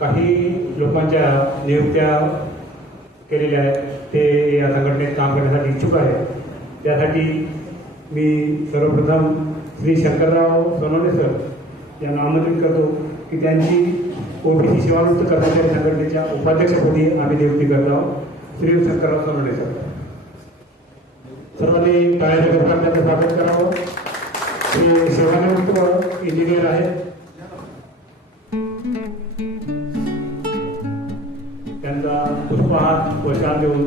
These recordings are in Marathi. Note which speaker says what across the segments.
Speaker 1: काही लोकांच्या नियुक्त्या केलेल्या आहेत ते या संघटनेत काम करण्यासाठी इच्छुक आहेत. त्यासाठी मी सर्वप्रथम श्री शंकरराव सोनवणे सर यांना आमंत्रित करतो की त्यांची ओबीसी सेवानिवृत्त कर्मचारी संघटनेच्या उपाध्यक्षपदी आम्ही नियुक्ती करत आहोत. श्री शंकरराव सोनवणे सर. सर्वांनी टाळ्याच्या गजरात स्वागत करावं. ते सेवानिवृत्त इंजिनियर आहेत. पुष्पहार व देऊन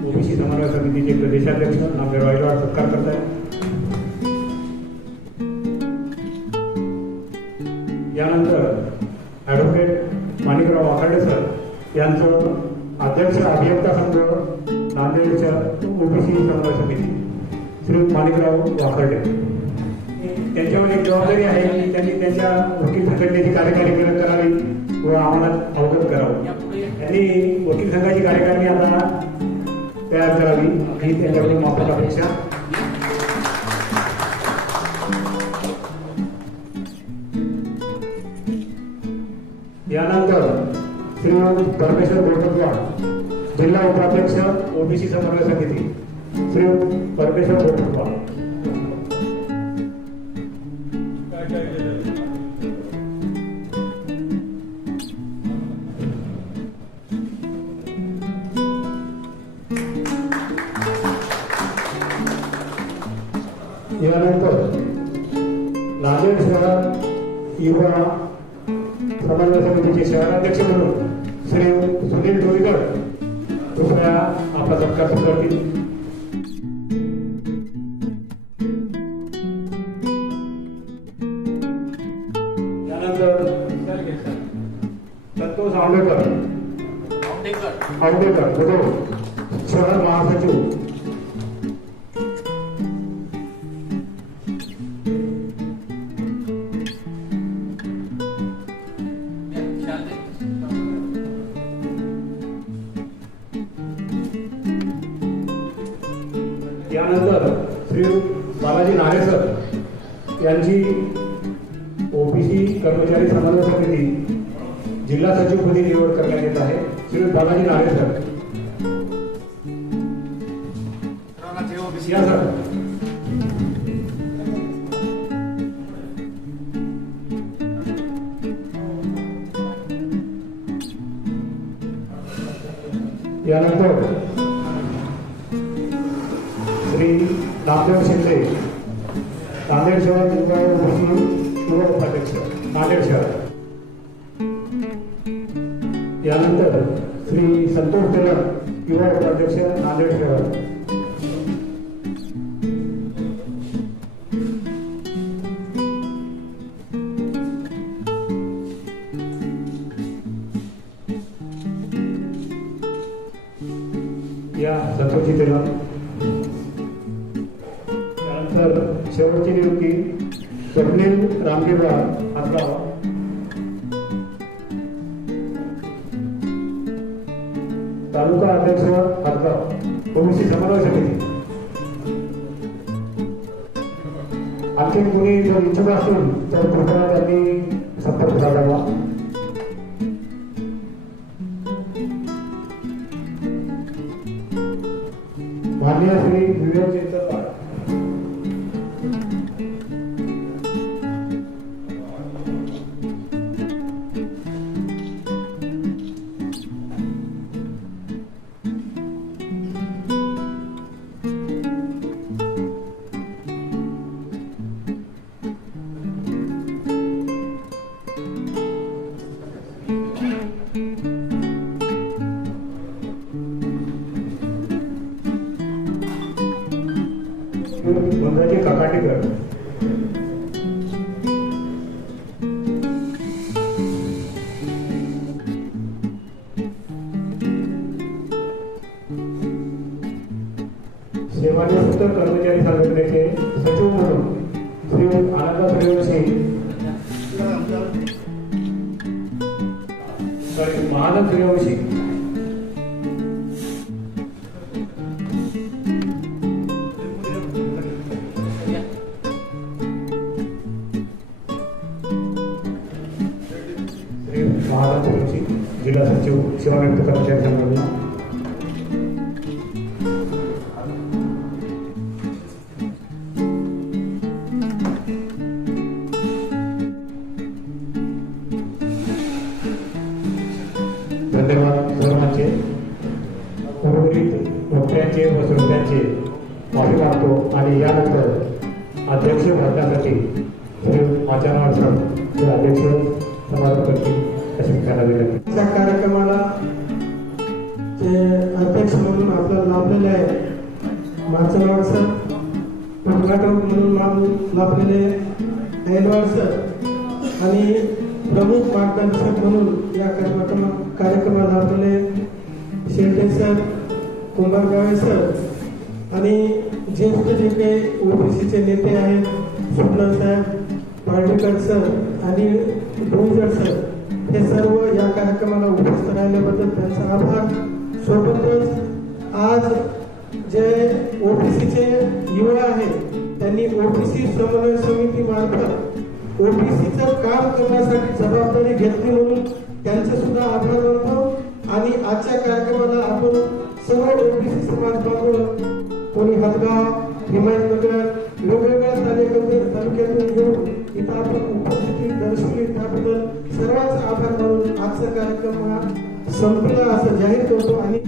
Speaker 1: ओबीसी समन्वय समितीचे प्रदेशाध्यक्ष नामदेव वायलवाड सत्कार करत आहेत यानंतर ॲडव्होकेट माणिकराव वाखाडे सर यांचं अध्यक्ष अभियंता संघ नांदेडच्या ओबीसी समन्वय समिती श्री माणिकराव वाखाडे त्यांच्यावर एक जबाबदारी आहे की त्यांनी त्यांच्या वकील संघटनेची कार्यकारी करत करावी व आम्हाला त्यांनी वकील संघाची कार्यकारणी आता तयार करावी. ही त्यांच्याकडून माफक अपेक्षा. यानंतर श्री परमेश्वर गोटकवाड जिल्हा उपाध्यक्ष ओबीसी समन्वय समिती. श्री परमेश्वर गोटकवाड यानंतर नांदेड शहरात युवा समन्वय समितीचे शहराध्यक्ष म्हणून श्री सुनील डोईकर दुसऱ्या आपला सत्कार त्यानंतर संतोष आंबेडकर बुधो शहर महासचिव यानंतर श्री बालाजी नारे सर यांची ओबीसी कर्मचारी समन्वय समिती जिल्हा सचिवपदी निवड करण्यात येत आहे. श्री बालाजी नारे सर यानंतर श्री नामदेव शिंदे नांदेड शहर जिल्हा मुस्लिम युवा उपाध्यक्ष नांदेड शहर. यानंतर श्री संतोष तिलक युवा उपाध्यक्ष नांदेड शहर. या संतोषी तेलर त्यानंतर शेवटची नियुक्ती स्वप्नील रामगिरराव हातगाव. तालुका अध्यक्ष हातगाव. ओबीसी समन्वय समिती. आणखी कुणी जर इच्छुक असतील तर कृपया त्यांनी संपर्क साधावा. गोंधाजी काकाटीकर सेवानिवृत्त कर्मचारी संघटनेचे सचिव म्हणून श्री आनंद सूर्यवंशी सॉरी महानंद सूर्यवंशी महाराज जिल्हा सचिव सेवानिवृत्त कर्मचारी संघटना धन्यवाद उर्वरित वक्त्यांचे व श्रोत्यांचे माफी मागतो आणि यानंतर अध्यक्ष भरण्यासाठी श्री आचार्य अध्यक्ष समारोप करतील अशी त्यांना
Speaker 2: त्या कार्यक्रमाला जे अध्यक्ष म्हणून आपल्याला लाभलेले आहे माचनवाड सर उद्घाटक म्हणून लाभलेले ऐनवाड सर आणि प्रमुख मार्गदर्शक म्हणून या कार्यक्रमा कार्यक्रमाला लाभलेले शेटे सर कुंभारगावे सर आणि ज्येष्ठ जे काही ओबीसीचे नेते आहेत सुपना साहेब पार्टीकर सर आणि डोंजर सर हे सर्व या कार्यक्रमाला उपस्थित राहिल्याबद्दल त्यांचा आभार. सोबतच आज जे ओबीसीचे युवा आहेत त्यांनी ओबीसी समन्वय समिती मार्फत ओबीसीचं काम करण्यासाठी जबाबदारी घेतली म्हणून त्यांचे सुद्धा आभार मानतो. आणि आजच्या कार्यक्रमाला आपण सर्व ओबीसी समाज बांधव कोणी हदगाव हिमायतनगर वेगवेगळ्या तालुक्यातून येऊन इथं आपण उपस्थिती दर्शवली. त्याबद्दल सर्वांचा आजचा कार्यक्रम हा संपला असं जाहीर करतो आणि